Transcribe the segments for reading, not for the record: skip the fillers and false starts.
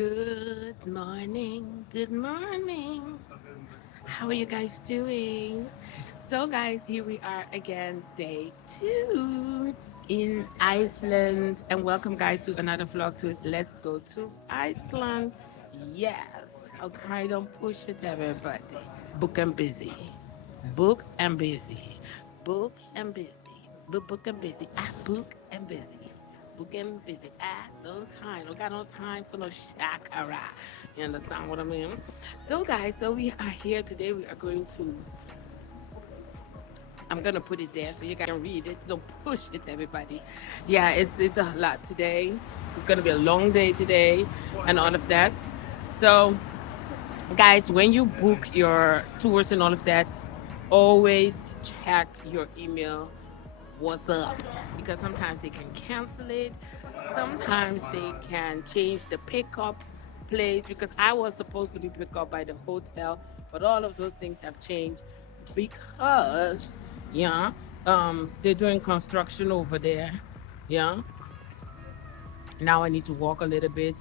Good morning. Good morning. How are you guys doing? So, guys, here we are again, day 2 in Iceland. And welcome, guys, to another vlog to Let's Go to Iceland. Yes. Okay, don't push it, everybody. Book and busy. Book and busy. Book and busy. Book and busy. Book and busy. Book and busy. No time. Don't got no time for no shakara. You understand what I mean? So, guys, so we are here today. We are going to. I'm gonna put it there so you guys can read it. Don't push it, everybody. Yeah, it's a lot today. It's gonna be a long day today, and all of that. So, guys, when you book your tours and all of that, always check your email. What's up? Because sometimes they can cancel it. Sometimes they can change the pickup place because I was supposed to be picked up by the hotel, but all of those things have changed because yeah, they're doing construction over there. Yeah. Now I need to walk a little bit.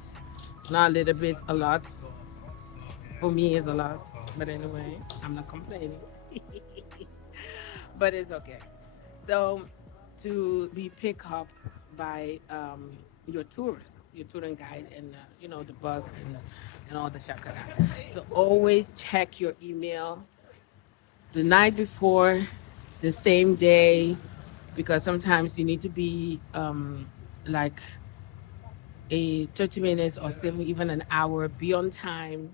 Not a little bit, a lot. For me is a lot. But anyway, I'm not complaining. But it's okay. So, to be picked up by your tours, your touring guide, and the bus and all the shakara. So always check your email the night before, the same day, because sometimes you need to be like a 30 minutes or even an hour be on time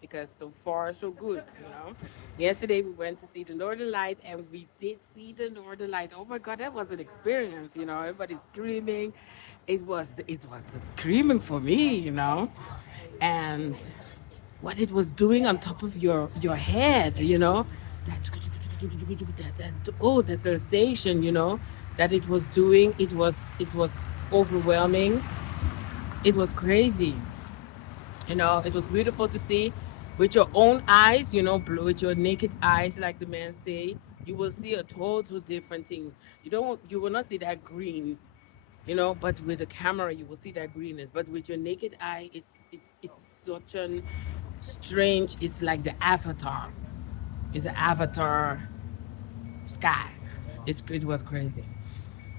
because so far so good, you know. Yesterday we went to see the Northern Light and we did see the Northern Light. Oh my God, that was an experience, you know. Everybody screaming. It was the screaming for me, you know, and what it was doing on top of your head, you know, oh, the sensation, you know, that it was doing. It was overwhelming. It was crazy. You know, it was beautiful to see with your own eyes, you know, with your naked eyes, like the man say, you will see a total different thing. You will not see that green, you know, but with the camera, you will see that greenness. But with your naked eye, it's such an strange, it's like the avatar. It's an avatar sky. It was crazy.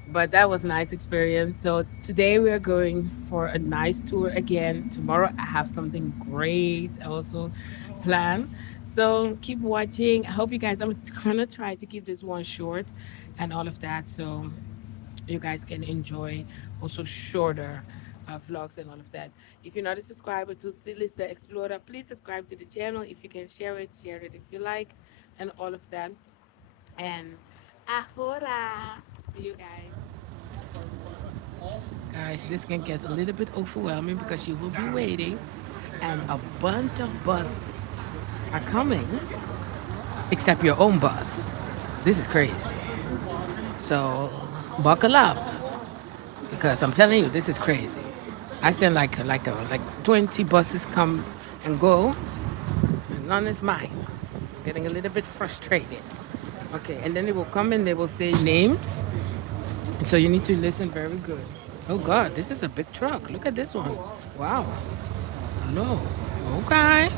But that was a nice experience. So today we are going for a nice tour again. Tomorrow I have something great also planned. So keep watching. I hope you guys. I'm gonna try to keep this one short, and all of that. So you guys can enjoy also shorter vlogs and all of that. If you're not a subscriber to Silis the Explorer, please subscribe to the channel. If you can share it if you like, and all of that. And ahora, see you guys. Guys, this can get a little bit overwhelming because you will be waiting and a bunch of bus are coming, except your own bus. This is crazy. So buckle up because I'm telling you, this is crazy. I seen like 20 buses come and go, and none is mine. I'm getting a little bit frustrated. Okay, and then they will come and they will say names, and so you need to listen very good. Oh God, this is a big truck. Look at this one. Wow. No. Okay.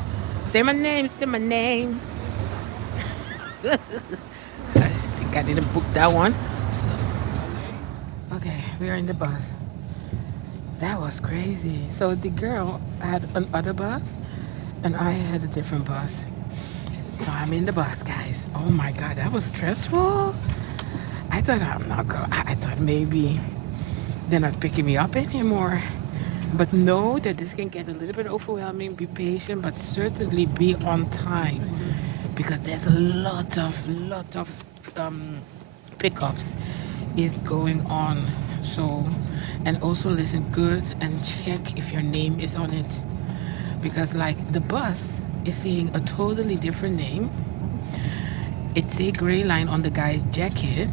Say my name. Say my name. I think I didn't book that one. So, okay, we are in the bus. That was crazy. So the girl had another bus, and I had a different bus. So I'm in the bus, guys. Oh my God, that was stressful. I thought I'm not going. I thought maybe they're not picking me up anymore. But know that this can get a little bit overwhelming. Be patient, but certainly be on time because there's a lot of pickups is going on. So, and also listen good and check if your name is on it because like the bus is seeing a totally different name. It's a gray line on the guy's jacket,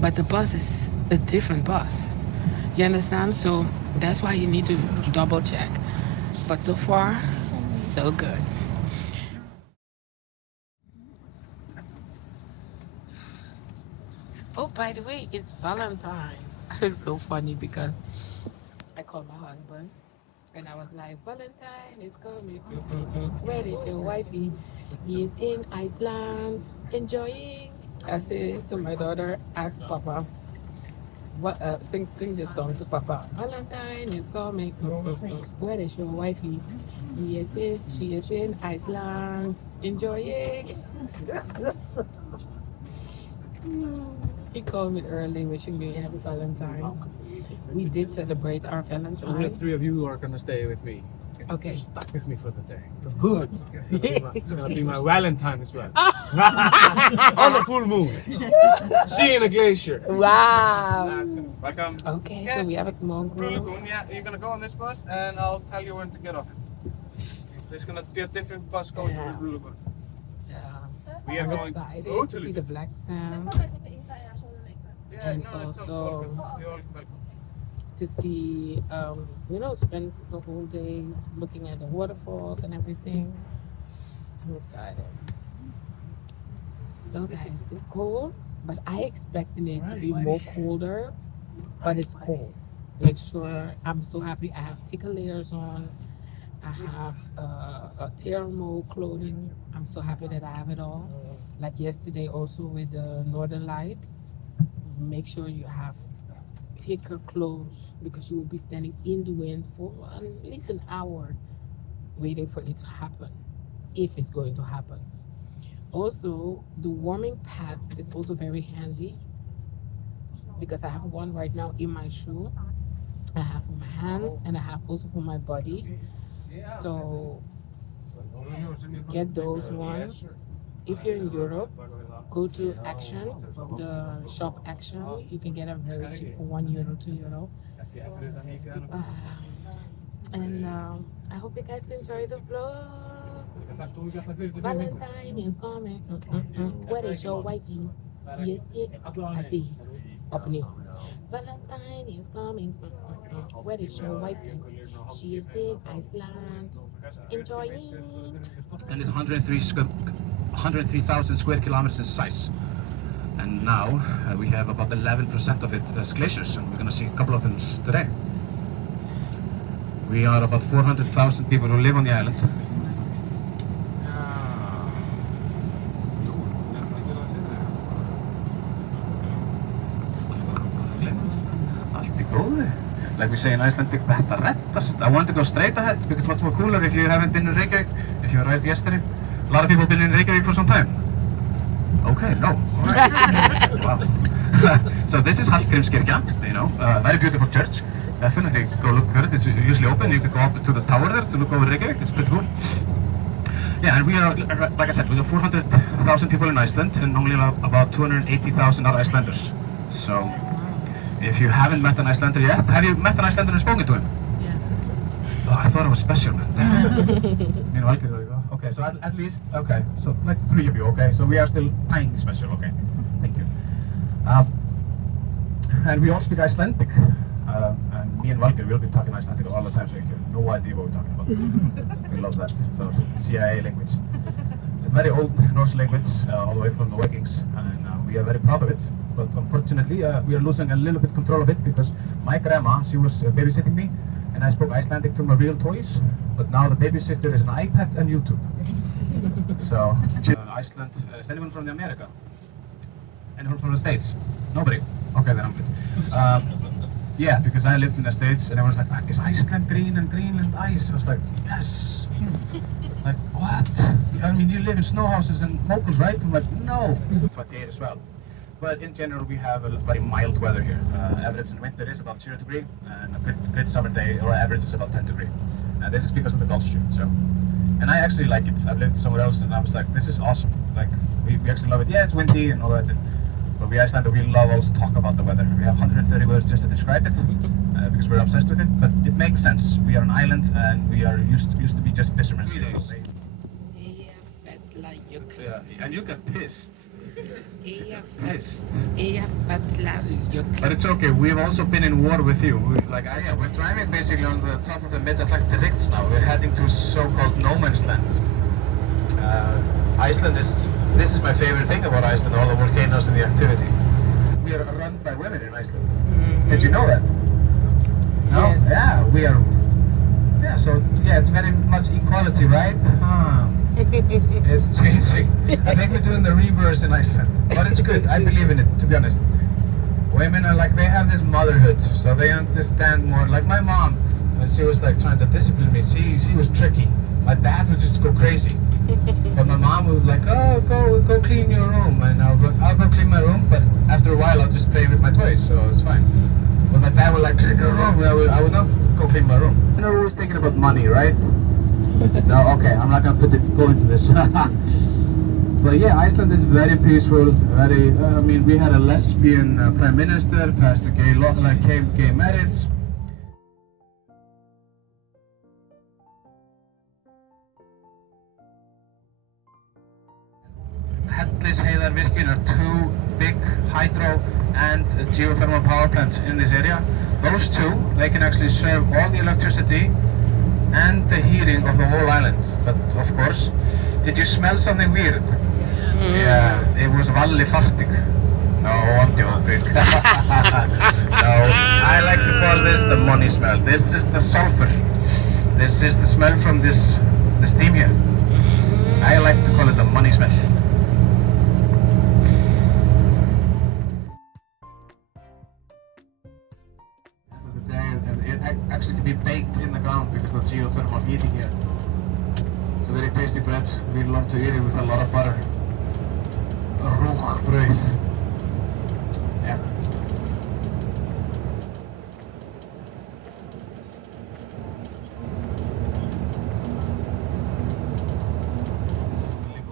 but the bus is a different bus. You understand? So that's why you need to double check. But so far, so good. Oh, by the way, it's Valentine. It's so funny because I called my husband And I was like, Valentine is coming. Where is your wifey? He is in Iceland, enjoying. I say to my daughter, ask Papa, sing this song to Papa. Valentine is coming. Where is your wifey? She is in Iceland, enjoying. He called me early, wishing me happy Valentine. We did celebrate our Valentine. So the three of you are gonna stay with me. Okay. You're stuck with me for the day. Good. You're gonna be my Valentine as well. On the full moon. See you in a glacier. Wow. Welcome. Okay, so we have a small group. Lagoon, yeah, you're gonna go on this bus and I'll tell you when to get off it. There's gonna be a different bus going to the Blue Lagoon. So We are I'm going excited to totally. see the black sand Yeah, and no, it's also all good. You're all welcome. to see, spend the whole day looking at the waterfalls and everything. I'm excited. So guys, it's cold, but I expected it to be more colder, but it's cold. Make sure I'm so happy. I have thicker layers on. I have a thermal clothing. I'm so happy that I have it all. Like yesterday, also with the Northern Light. Make sure you have thicker clothes because you will be standing in the wind for at least an hour waiting for it to happen, if it's going to happen. Also, the warming pads is also very handy because I have one right now in my shoe. I have for my hands and I have also for my body. So get those ones. If you're in Europe, go to Action, the shop Action. You can get them very cheap for €1, €2. And I hope you guys enjoy the vlog. Valentine is coming. Where is your wifey? Yes, I see. Opnieuw. Valentine is coming. Where is your wifey? She is in Iceland, enjoying. And it's 103,000 square kilometers in size. And now we have about 11% of it as glaciers, and we're going to see a couple of them today. We are about 400,000 people who live on the island. Allt í góðu. Like we say in Icelandic, þetta reddast. I want to go straight ahead because what's more cooler if you haven't been in Reykjavik, if you arrived yesterday. A lot of people have been in Reykjavik for some time. Okay, no. Alright. Wow. So this is Hallgrímskirkja, very beautiful church. Definitely go look at it. It's usually open. You can go up to the tower there to look over Reykjavik. It's pretty cool. Yeah, and we are, like I said, we have 400,000 people in Iceland and only about 280,000 are Icelanders. So if you haven't met an Icelander yet, have you met an Icelander and spoken to him? Yeah. Oh, I thought it was special, man. Okay, so at least, okay, so like 3 of you, okay? So we are still tiny special, okay? Thank you. And we all speak Icelandic. And me and Valgeir will be talking Icelandic all the time, so you have no idea what we're talking about. We love that. So CIA language. It's very old Norse language, all the way from the Vikings, and we are very proud of it. But unfortunately, we are losing a little bit control of it because my grandma, she was babysitting me, and I spoke Icelandic to my real toys. But now the babysitter is an iPad and YouTube. So Iceland. Is anyone from America? Anyone from the States? Nobody. Okay, then I'm good. Yeah, because I lived in the States, and everyone's like, "Is Iceland green and Greenland ice?" I was like, "Yes." Like, what? I mean, you live in snow houses and moguls, right? I'm like, no. It's 28 as well. But in general, we have a very mild weather here. Average in winter is about 0 degrees, and a good summer day, or average is about 10 degrees. And this is because of the Gulf Stream. So, and I actually like it. I've lived somewhere else, and I was like, this is awesome. Like, we actually love it. Yeah, it's windy and all that. But we Icelanders, we love also to talk about the weather. We have 130 words just to describe it, because we're obsessed with it. But it makes sense. We are an island, and we are used to be just fishermen. Yeah, and you get pissed. Pissed. But it's okay. We've also been in war with you. We're driving basically on the top of the Mid-Atlantic Ridge now. We're heading to so-called no man's land. Iceland is. This is my favorite thing about Iceland, all the volcanoes and the activity. We are run by women in Iceland. Mm-hmm. Did you know that? No? Yes. Yeah, we are Yeah, so yeah, it's very much equality, right? It's changing. I think we're doing the reverse in Iceland, but it's good. I believe in it, to be honest. Women are like, they have this motherhood, so they understand more. Like my mom, when she was like trying to discipline me, she was tricky. My dad would just go crazy. But my mom would like, oh, go clean your room, and I'll go clean my room. But after a while, I'll just play with my toys, so it's fine. But my dad would like, clean your room. I would not go clean my room. You're always thinking about money, right? No, okay, I'm not gonna go into this. But yeah, Iceland is very peaceful. Very, I mean, we had a lesbian prime minister, passed the gay law, like gay marriage. Hellisheidar are two big hydro and geothermal power plants in this area. Those two, they can actually serve all the electricity and the heating of the whole island. But of course, did you smell something weird? Yeah, it was Valli farting. No, I'm joking. No, I like to call this the money smell. This is the sulfur. This is the smell from the steam here. I like to call it the money smell. It actually can be baked in the ground because of geothermal heating here. It's a very tasty bread. We love to eat it with a lot of butter. Rúgbrauð. Yeah.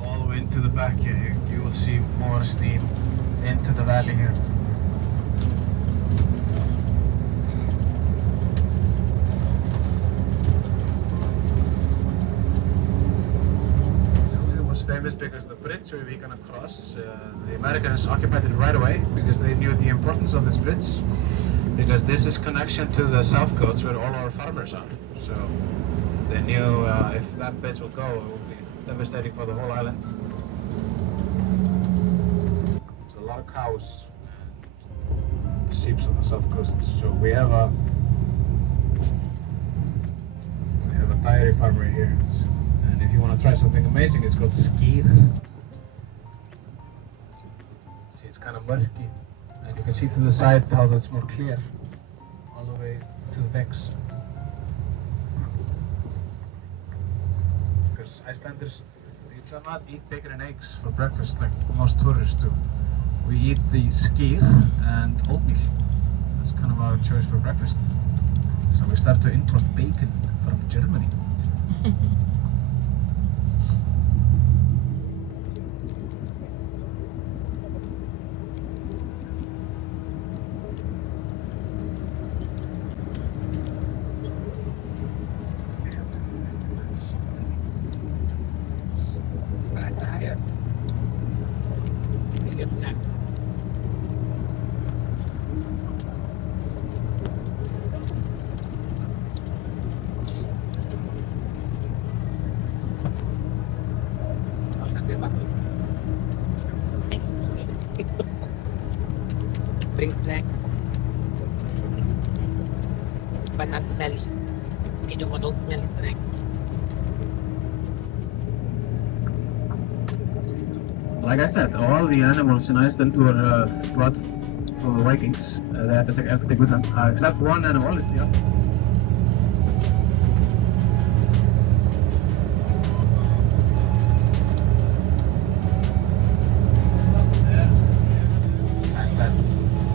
All the way into the back here, you will see more steam into the valley here. Famous because the bridge we were gonna cross, the Americans occupied it right away because they knew the importance of this bridge, because this is connection to the south coast where all our farmers are. So they knew if that bridge will go, it will be devastating for the whole island. There's a lot of cows and sheep on the south coast. So we have a dairy farmer here. If you want to try something amazing, it's called skyr. See, it's kind of murky, and you can see to the side how that's more clear, all the way to the banks. Because Icelanders, we do not eat bacon and eggs for breakfast like most tourists do. We eat the skyr and oatmeal. That's kind of our choice for breakfast. So we start to import bacon from Germany. Bring snacks, but not smelly. You don't want those smelly snacks. Like I said, all the animals in Iceland were brought from the Vikings. They had to take everything with them, except one animal. Yeah. That's that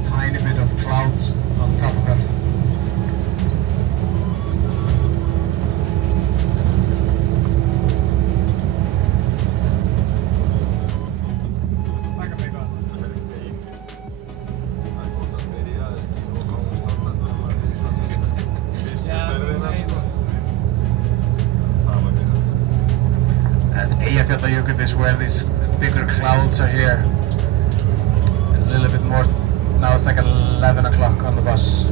tiny bit of clouds on top of it. Eyjafjallajökull is where these bigger clouds are here. A little bit more. Now it's like 11 o'clock on the bus.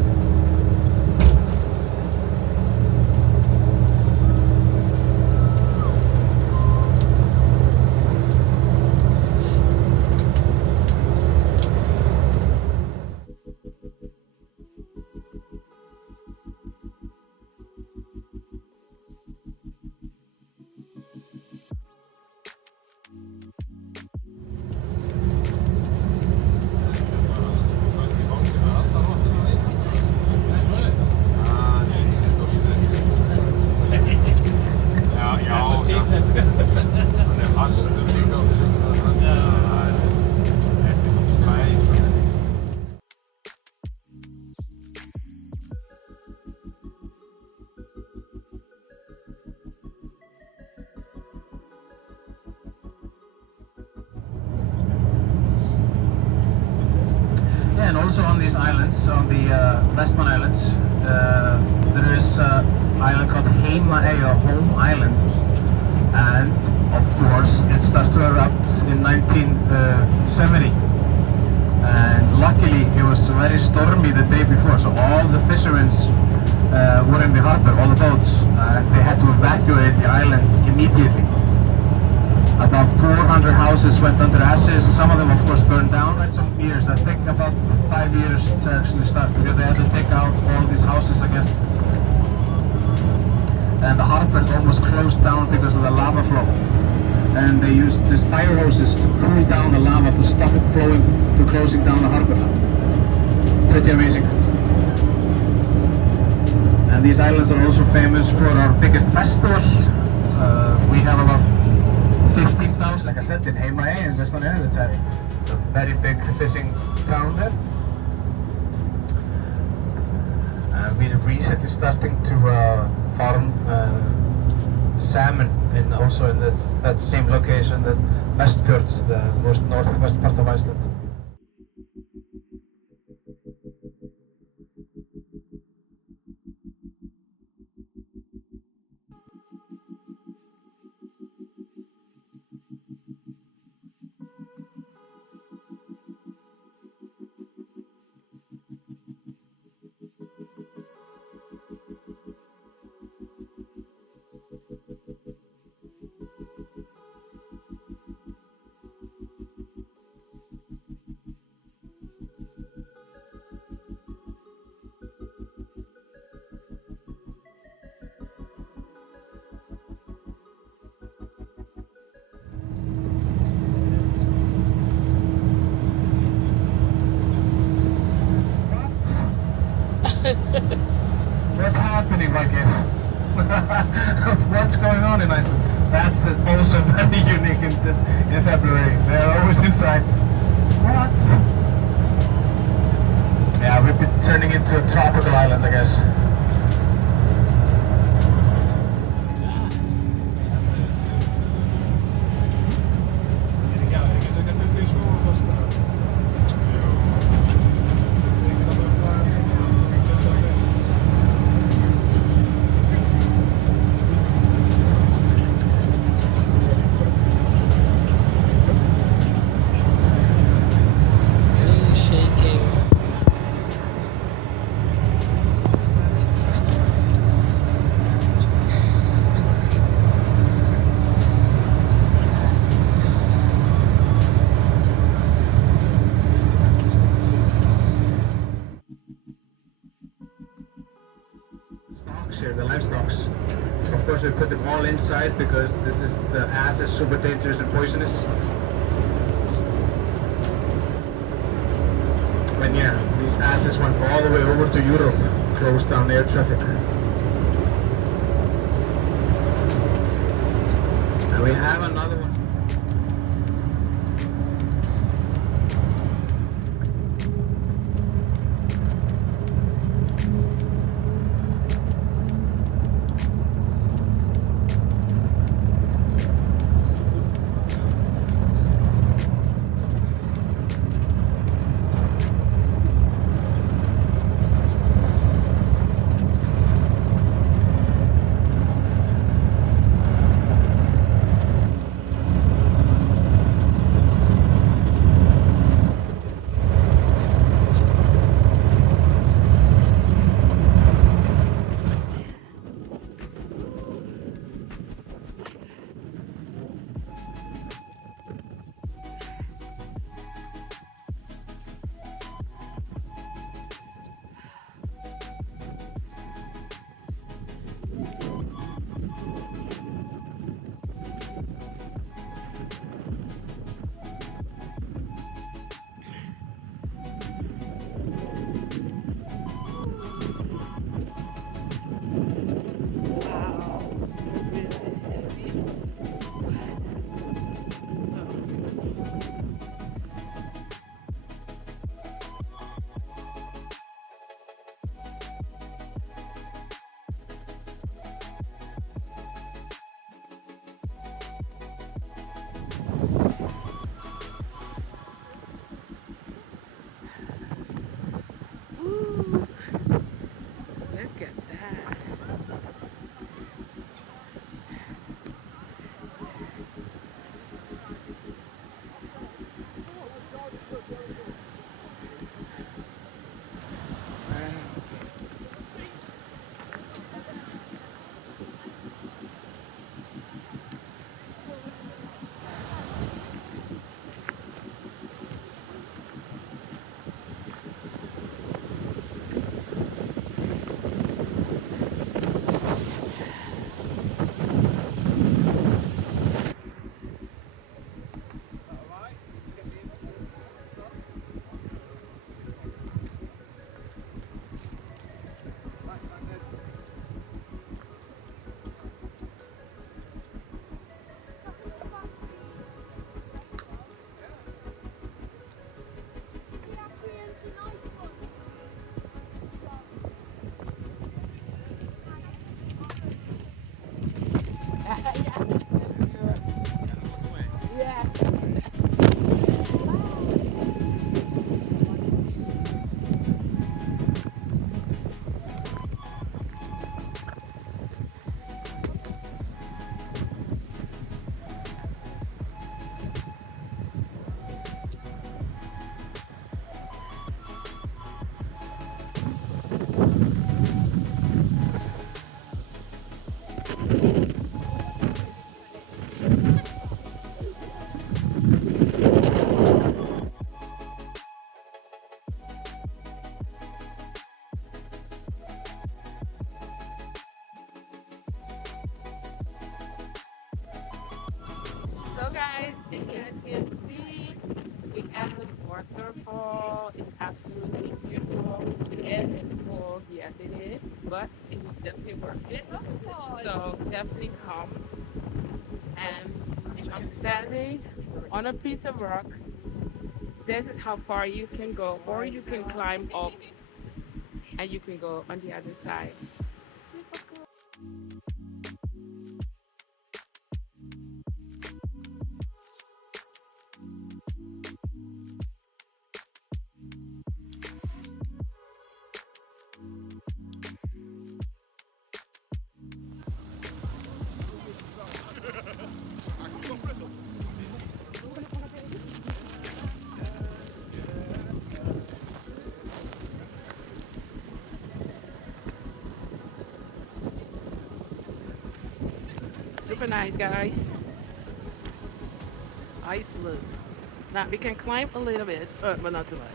Yeah, and also on these islands, on the Westman Islands, there is an island called Heimaey, or Home Island. And of course, it started to erupt in 1970. And luckily, it was very stormy the day before, so all the fishermen were in the harbor, all the boats. They had to evacuate the island immediately. About 400 houses went under ashes. Some of them, of course, burned down. Right, some years, I think about 5 years to actually start, because they had to take out all these houses again. And the harbor almost closed down because of the lava flow. And they used these fire hoses to cool down the lava to stop it flowing, to closing down the harbor. Pretty amazing. And these islands are also famous for our biggest festival. We have about 15,000, like I said, in Heimaey in this one area. It's a very big fishing town there. We're recently starting to farm salmon also in that same location, the Westfjords, the most northwest part of Iceland. What's happening, Michael? What's going on in Iceland? That's also very unique in February. They're always inside. What? Yeah, we've been turning into a tropical island, I guess. Really shaking. Stocks here, the livestock. Of course, we put them all inside because the ass is super dangerous and poisonous. And yeah, these asses went all the way over to Europe, closed down air traffic. And we have another one. guys, as you guys can see, we at the waterfall. It's absolutely beautiful. And it's cold, yes it is, but it's definitely worth it. So definitely come. And I'm standing on a piece of rock. This is how far you can go, or you can climb up and you can go on the other side. Super nice, guys. Iceland. Now we can climb a little bit, but not too much.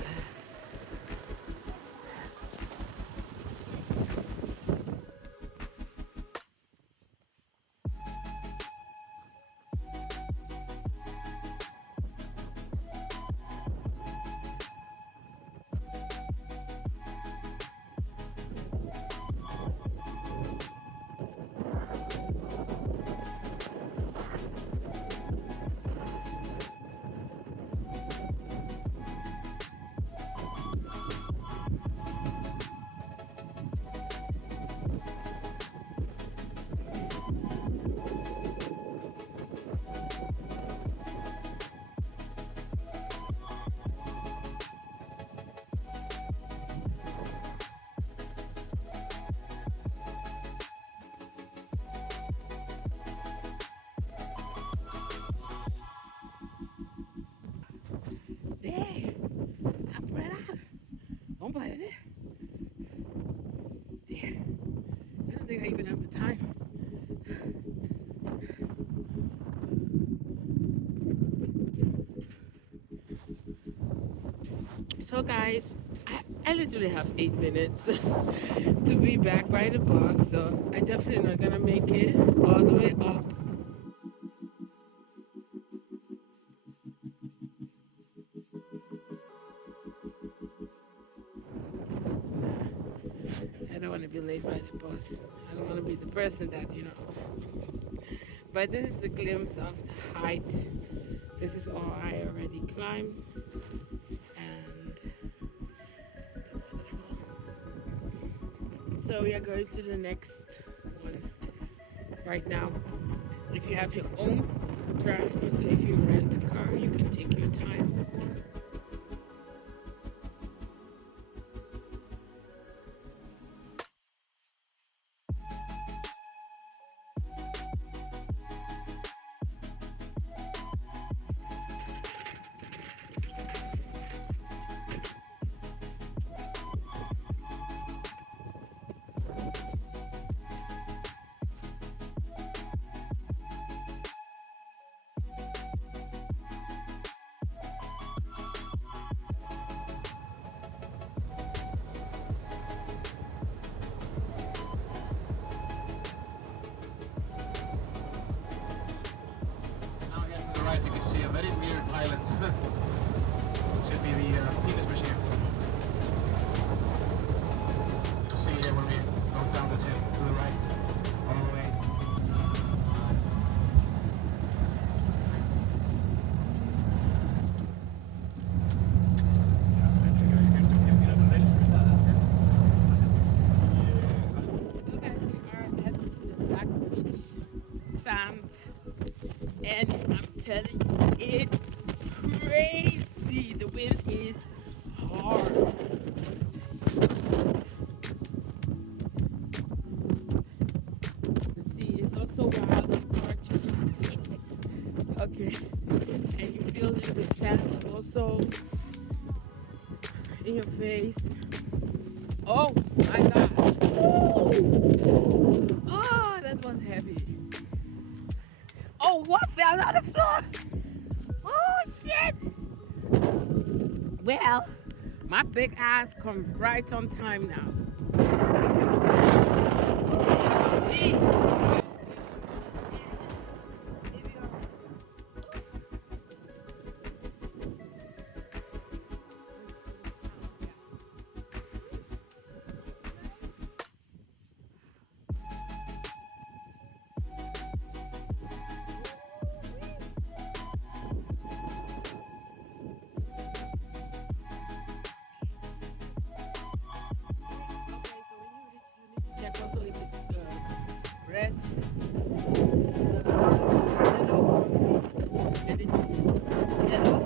There, I'm right out. Don't play with it. There. I don't think I even have the time. So guys, I literally have 8 minutes to be back by the bus, so I definitely not gonna make it all the way up. I don't want to be late by the bus. I don't want to be the person that, you know. But this is the glimpse of the height. This is all I already climbed. And so we are going to the next one right now. If you have your own transport, so if you rent a car, you can take your time. You can see a very weird island. Should be the penis machine. See here when we go down this hill to the right, all the way. So guys, we are at the Blackbeach sand, and I'm telling you, it's crazy. The wind is hard. The sea is also wild and gorgeous. Okay, and you feel the sand also in your face. Oh my god! Woo! Oh, that was heavy. Oh, what fell on the floor? Oh shit! Well, my big ass comes right on time now. And it's yellow.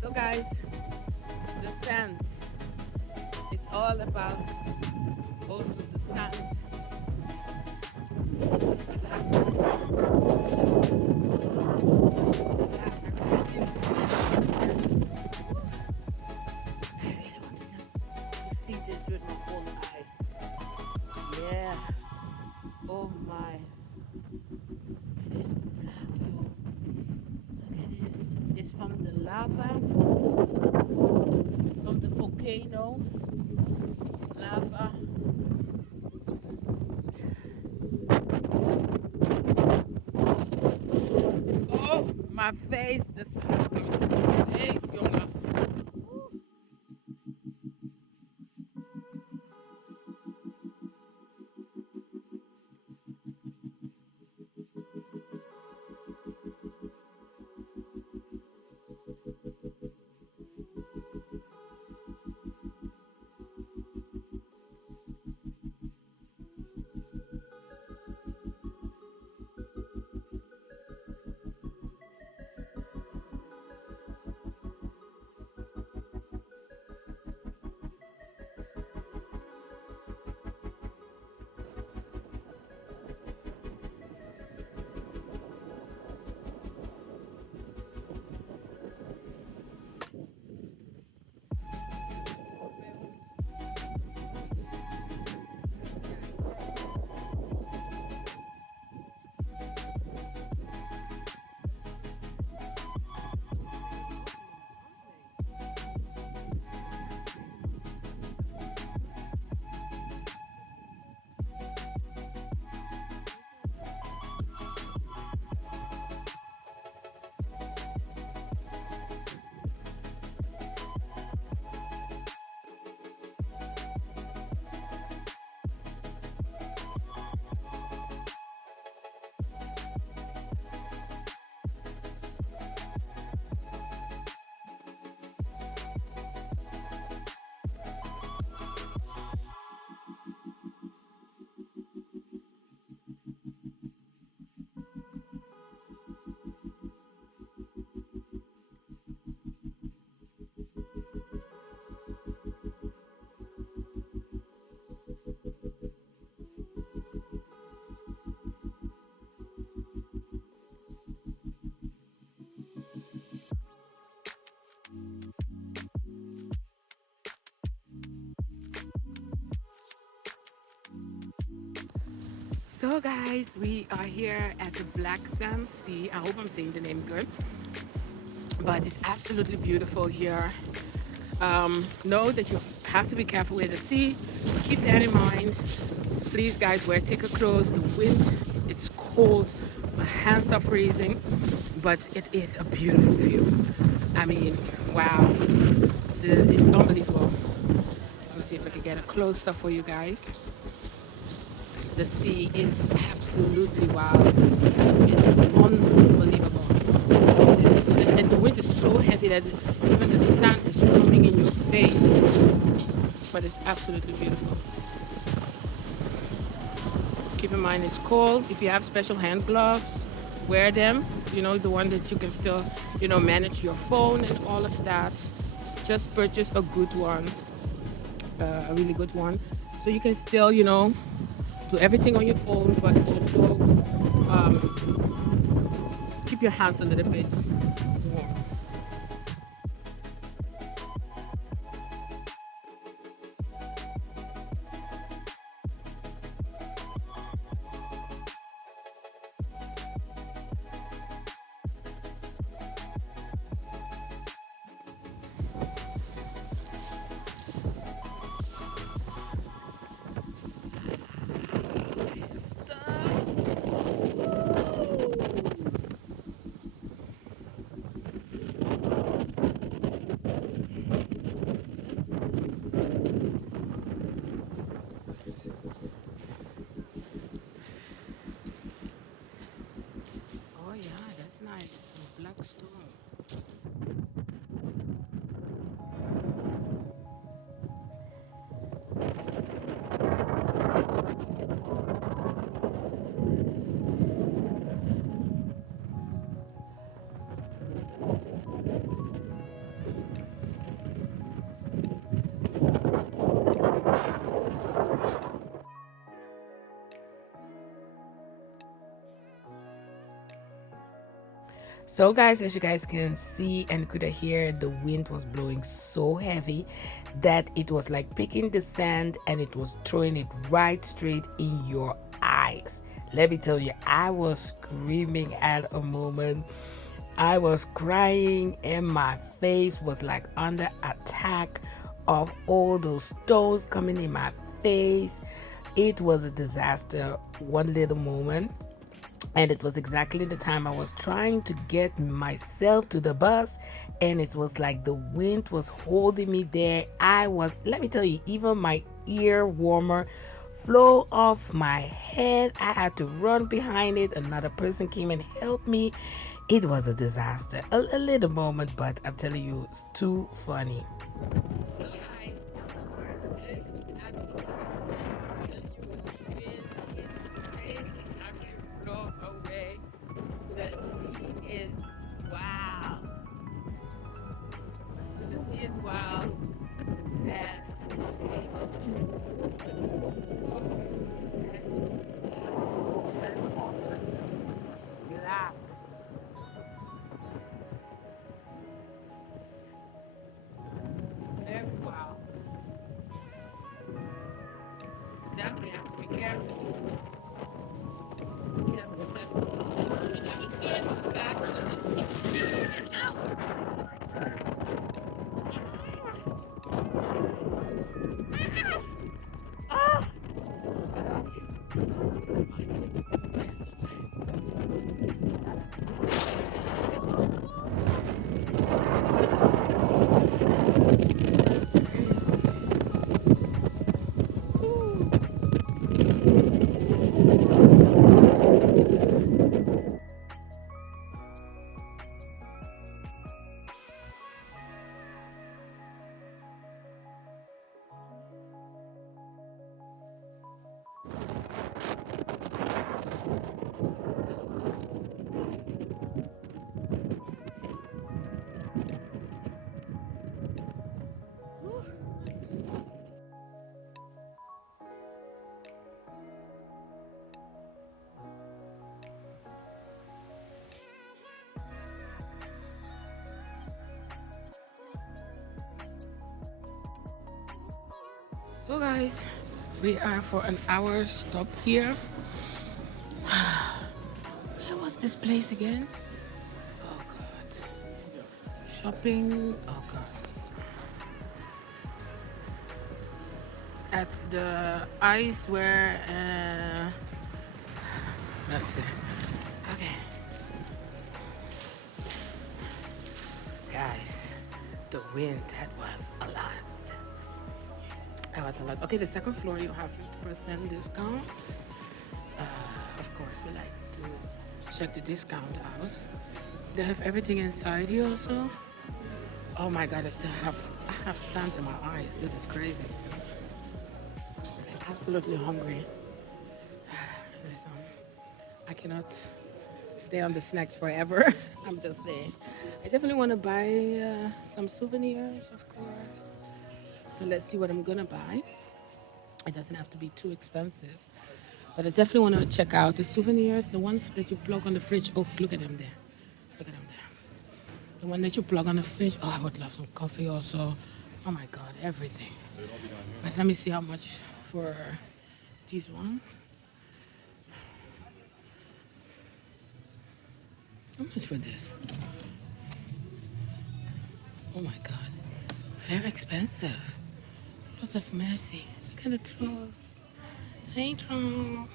So guys, the sand is all about also the sand. I really wanted to see this with my own eye. Yeah. Oh my. It is black, yo. Look at this. It's from the lava, from the volcano. Lava. Oh, my face. The sun comes to my face, jongen. So guys, we are here at the Black Sand Sea. I hope I'm saying the name good, but it's absolutely beautiful here. Know that you have to be careful with the sea. Keep that in mind. Please guys, wear thicker clothes. The wind, it's cold. My hands are freezing, but it is a beautiful view. I mean, wow. It's unbelievable. Let me see if I can get a close up for you guys. The sea is absolutely wild. It's unbelievable. And the wind is so heavy that even the sand is coming in your face. But it's absolutely beautiful. Keep in mind it's cold. If you have special hand gloves, wear them. You know, the one that you can still, manage your phone and all of that. Just purchase a good one, a really good one. So you can still, do everything on your phone, but also keep your hands a little bit warm. So guys, as you guys can see and could hear, the wind was blowing so heavy that it was like picking the sand and it was throwing it right straight in your eyes. Let me tell you, I was screaming at a moment. I was crying and my face was like under attack of all those stones coming in my face. It was a disaster. One little moment, and it was exactly the time I was trying to get myself to the bus, and it was like the wind was holding me there. I was, let me tell you, even my ear warmer flew off my head. I had to run behind it. Another person came and helped me. It was a disaster. A little moment, but I'm telling you, it's too funny. Wow. The sea is wild. And black. Very wild. Definitely have to be careful. Definitely. You never turn back to this. So guys, we are for an hour stop here. Where was this place again? Oh god. Shopping. Oh god. At the ice where let's see. Okay. Guys, the wind, that was a lot. That was a lot. Okay, the second floor you have 50% discount. Of course, we like to check the discount out. They have everything inside here also. Oh my god, I have sand in my eyes. This is crazy. I'm absolutely hungry. Listen, I cannot stay on the snacks forever. I'm just saying. I definitely want to buy some souvenirs, of course. So let's see what I'm gonna buy. It doesn't have to be too expensive, but I definitely want to check out the souvenirs. The ones that you plug on the fridge. Oh, look at them there. Look at them there. The one that you plug on the fridge. Oh, I would love some coffee also. Oh my god, everything. But let me see how much for these ones. How much for this? Oh my god. Very expensive. Lots of mercy. Look at the trolls. Hey troll.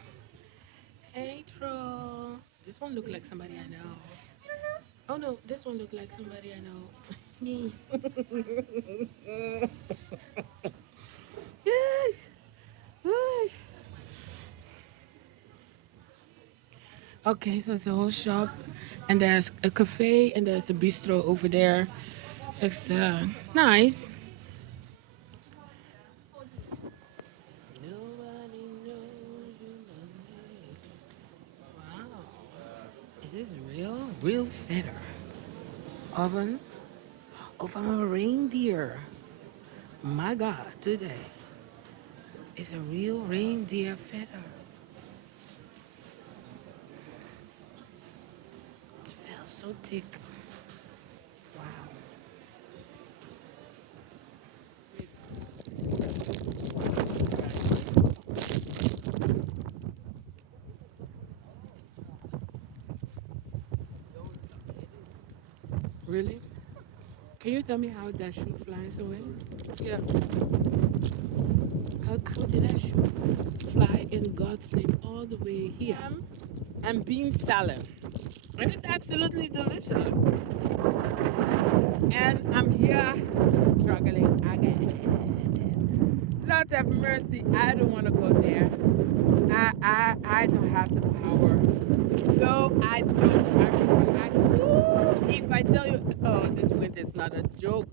Hey troll. This one look like somebody I know. Oh no, this one look like somebody I know. Me. Yay. Yay. Okay, so it's a whole shop, and there's a cafe, and there's a bistro over there. It's nice. Nobody knows you love me. Wow. Is this real? Real feather. Oven of a reindeer. My God, today is a real reindeer feather. It feels so thick. Wow. Really? Can you tell me how that shoe flies away? Yeah. How did that shoe fly in God's name all the way here? And bean salad. And it's absolutely delicious. And I'm here struggling again. Lord have mercy, I don't want to go there. I don't have the power. No, I don't. If I tell you, oh, this winter is not a joke.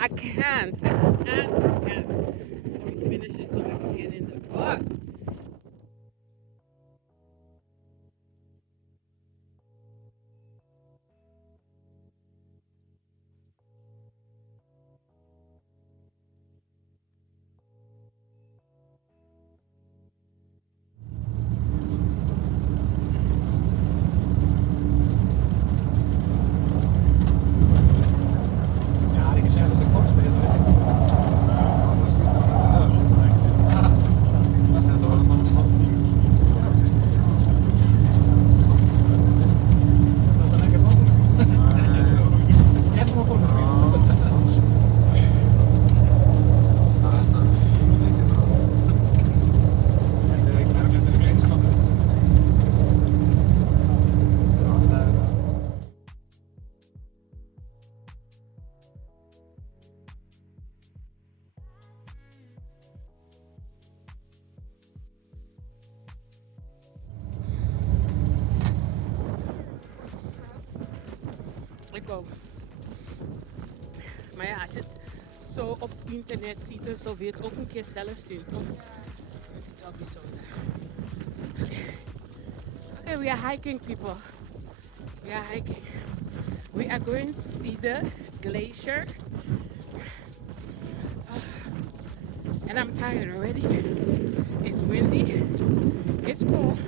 I can't. I can't. Let me finish it so I can get in the bus. Ja, die zijn zoals een kortspeler. Ik ook. Maar ja, als je het zo op internet ziet, dan zul je het ook een keer zelf zien, toch? Dat is wel bijzonder. Okay, we are hiking, people. We are hiking. We are going to see the glacier. And I'm tired already. It's windy. It's cold.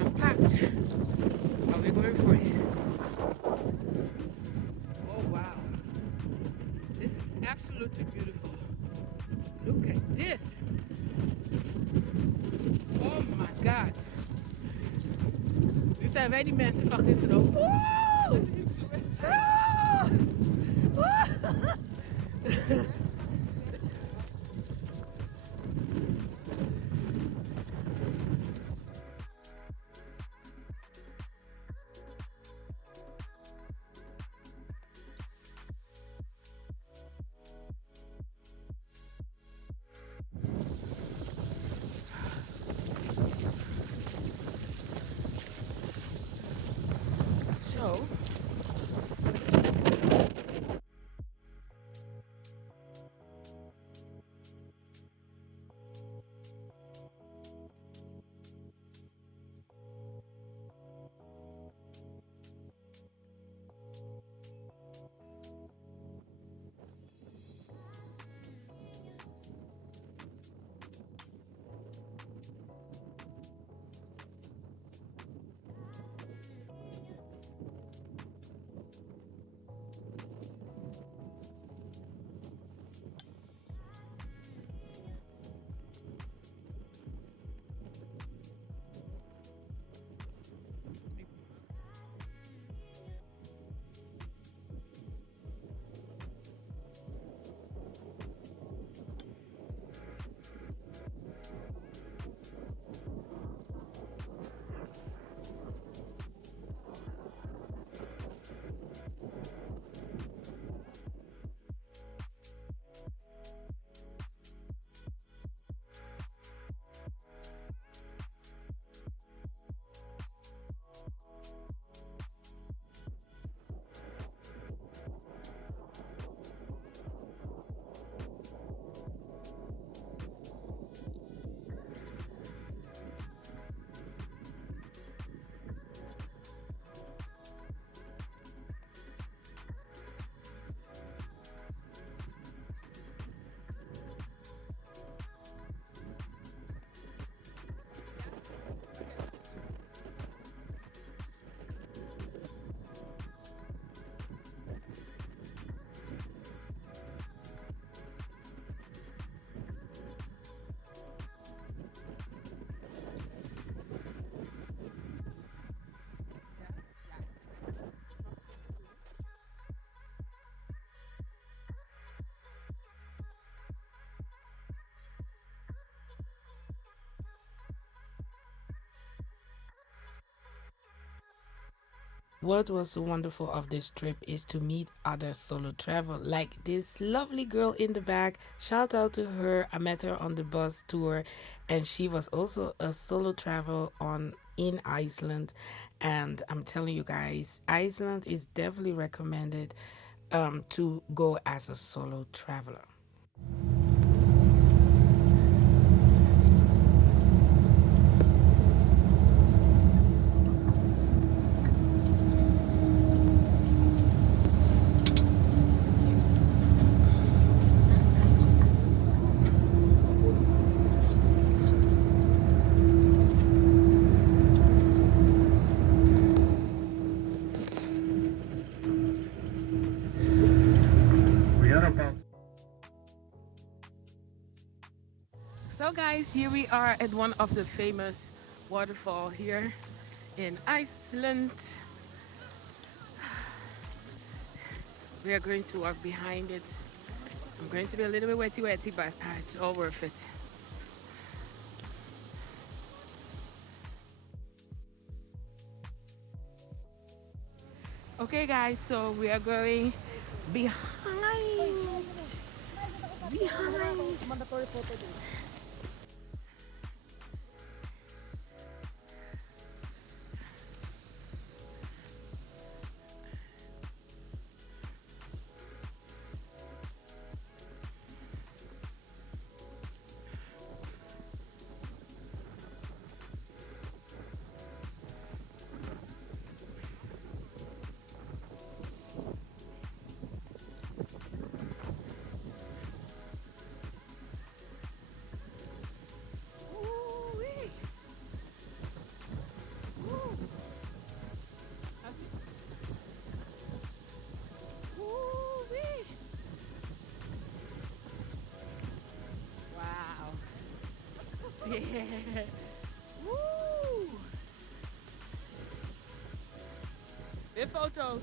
I'm packed. But we're going for it. Oh wow. This is absolutely beautiful. Look at this. Oh my God. Dit zijn wij die mensen van gisteren ook. Woe! So, what was so wonderful of this trip is to meet other solo travel, like this lovely girl in the back. Shout out to her. I met her on the bus tour, and she was also a solo travel on in Iceland. And I'm telling you guys, Iceland is definitely recommended to go as a solo traveler. We are about. So guys, here we are at one of the famous waterfall here in Iceland. We are going to walk behind it. I'm going to be a little bit wetty, but it's all worth it. Okay guys, so we are going behind. Wow. Yeah. Woo. Weer foto.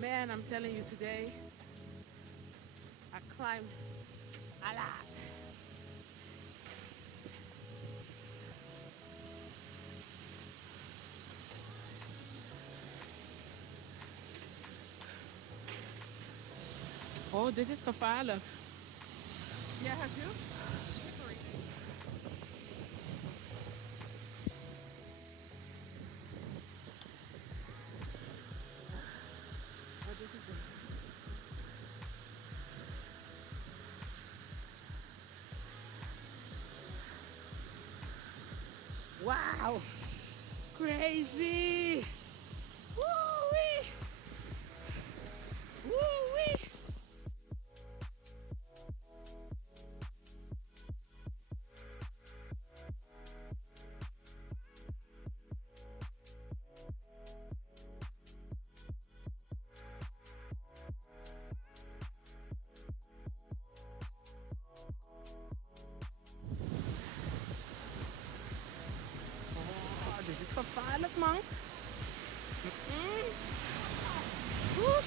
Man, I'm telling you today, I climbed a lot. Oh, dit is gevaarlijk. Ja, gaat u? Oh, dit is het. Wow! Crazy! Woo-wee! Woo-wee! Oh, dit is gevaarlijk, man. Woe.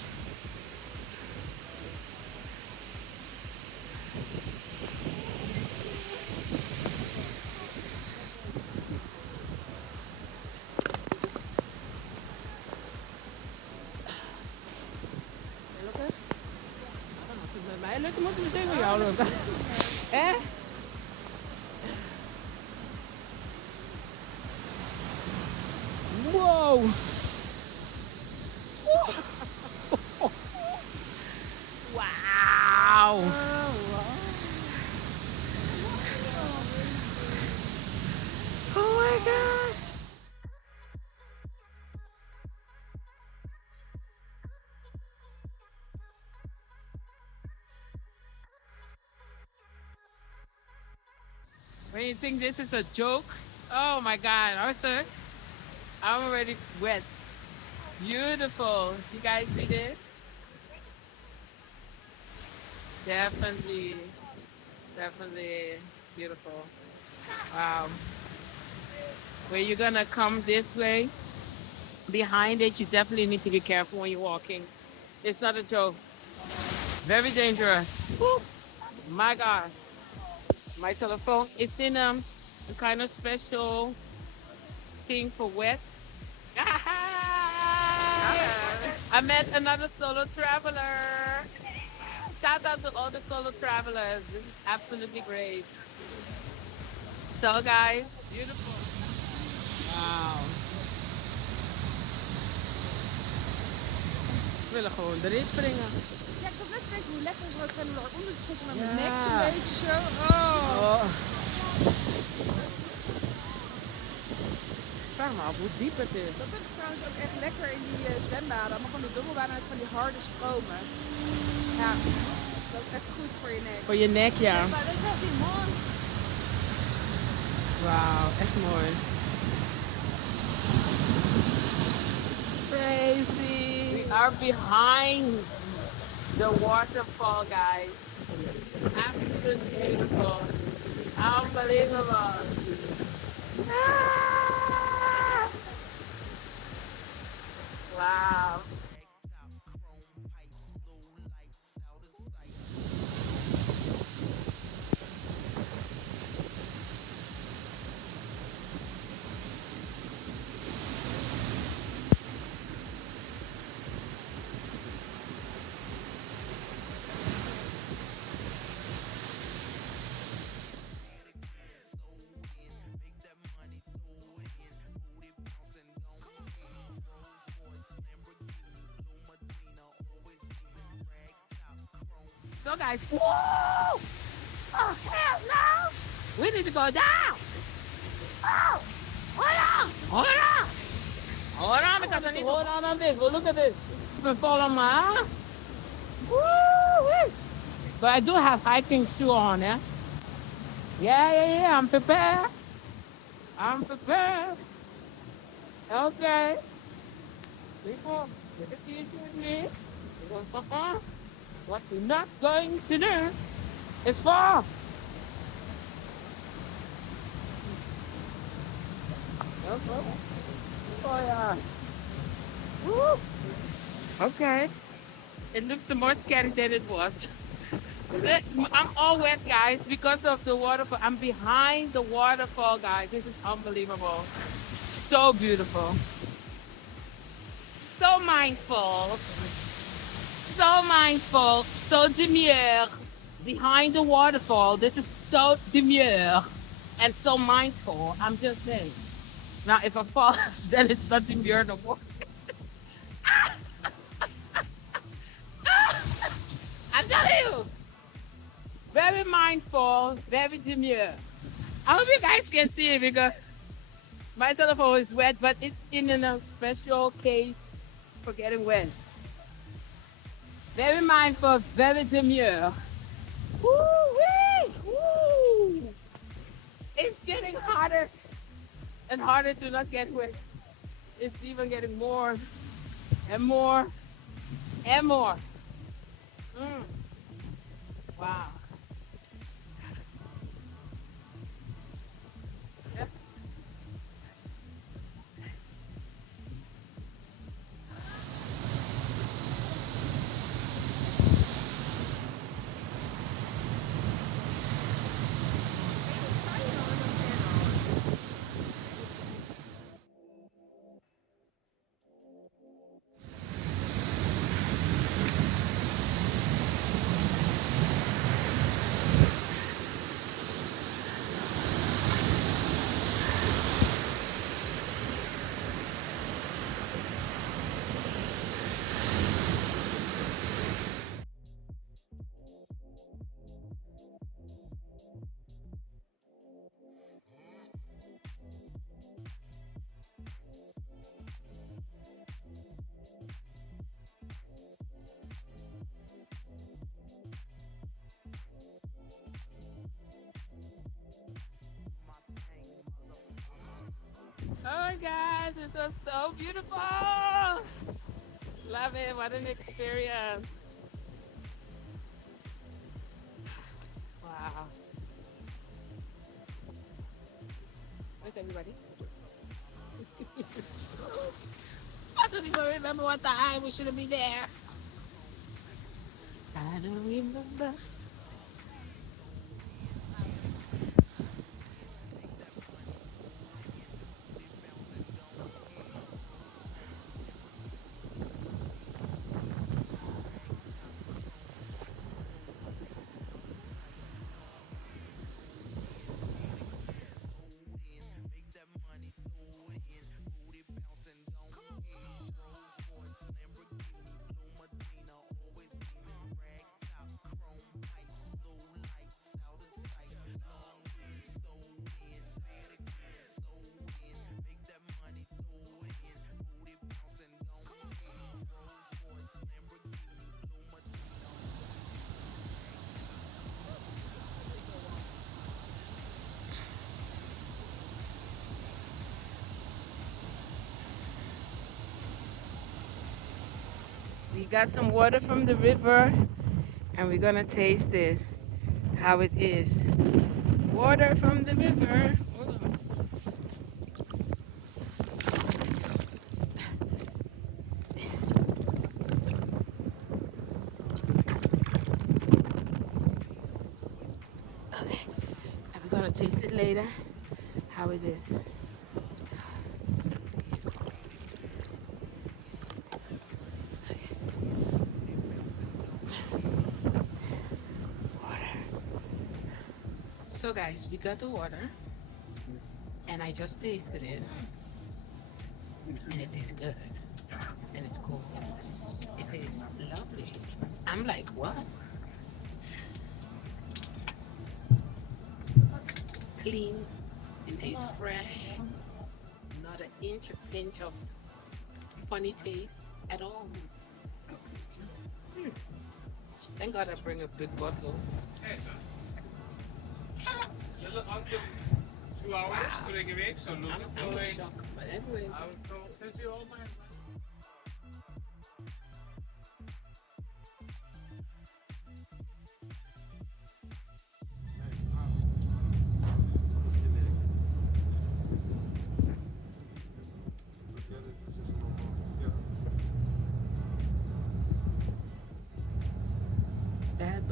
Lukken? Nou, als het met mij lukt, moet het meteen met jou lukken. Hè? Wow! Wow! Oh my god! When you think this is a joke, oh my god, Arthur, I'm already wet. Beautiful. You guys see this? Definitely, definitely beautiful. Wow. Where you're gonna come this way, behind it, you definitely need to be careful when you're walking. It's not a joke. Very dangerous. Woo! My God. My telephone is in a kind of special thing for wet. I met another solo traveler. Shout out to all the solo travelers. This is absolutely great. So guys, beautiful. Wow. We willen gewoon erin springen. Ja, ik zat net te denken hoe lekker zou het zijn om daaronder te zitten met mijn Ja. nek zo'n beetje zo. Oh. Oh. Vraag me af hoe diep het is. Dat is trouwens ook echt lekker in die zwembaden. Allemaal van die bubbelbaden met van die harde stromen. Ja, dat is echt goed voor je nek. Voor je nek, ja. Maar dat is wel die mooi. Wauw, echt mooi. Crazy. We are behind the waterfall, guys. Absolutely beautiful. Unbelievable. Ah! Wow. So guys, whoa! Oh hell no! We need to go down! Oh! Hold on! Hold on! Hold on, because I need to hold on this. Well, look at this. Even fall on my arm. Woo! But I do have hiking shoes on, yeah? Yeah, I'm prepared. I'm prepared. Okay. People, look at these with me. What we're not going to do is fall. Oh yeah. Woo. Okay. It looks more scary than it was. I'm all wet, guys, because of the waterfall. I'm behind the waterfall, guys. This is unbelievable. So beautiful. So mindful. So mindful. So demure. Behind the waterfall. This is so demure and so mindful. I'm just saying. Now, if I fall, then it's not demure no more. I'm telling you. Very mindful, very demure. I hope you guys can see it because my telephone is wet, but it's in a special case for getting wet. Very mindful, very demure. Woo-wee! Woo! It's getting harder and harder to not get wet. It's even getting more and more and more. Wow. Oh guys, this was so beautiful. Love it. What an experience. Wow. Where's everybody? I don't even remember what time we should be there. I don't remember. We got some water from the river and we're gonna taste it, how it is. Water from the river. Hold on. Okay, and we're gonna taste it later, how it is. So guys, we got the water and I just tasted it and it tastes good and it's cold. It is lovely. I'm like, what? Clean. It tastes fresh. Not an pinch of funny taste at all. Thank God I bring a big bottle. Until 2 hours during a week, so I'm in shock, but anyway. I will go send you all my. Bad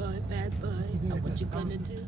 boy, what you gonna do?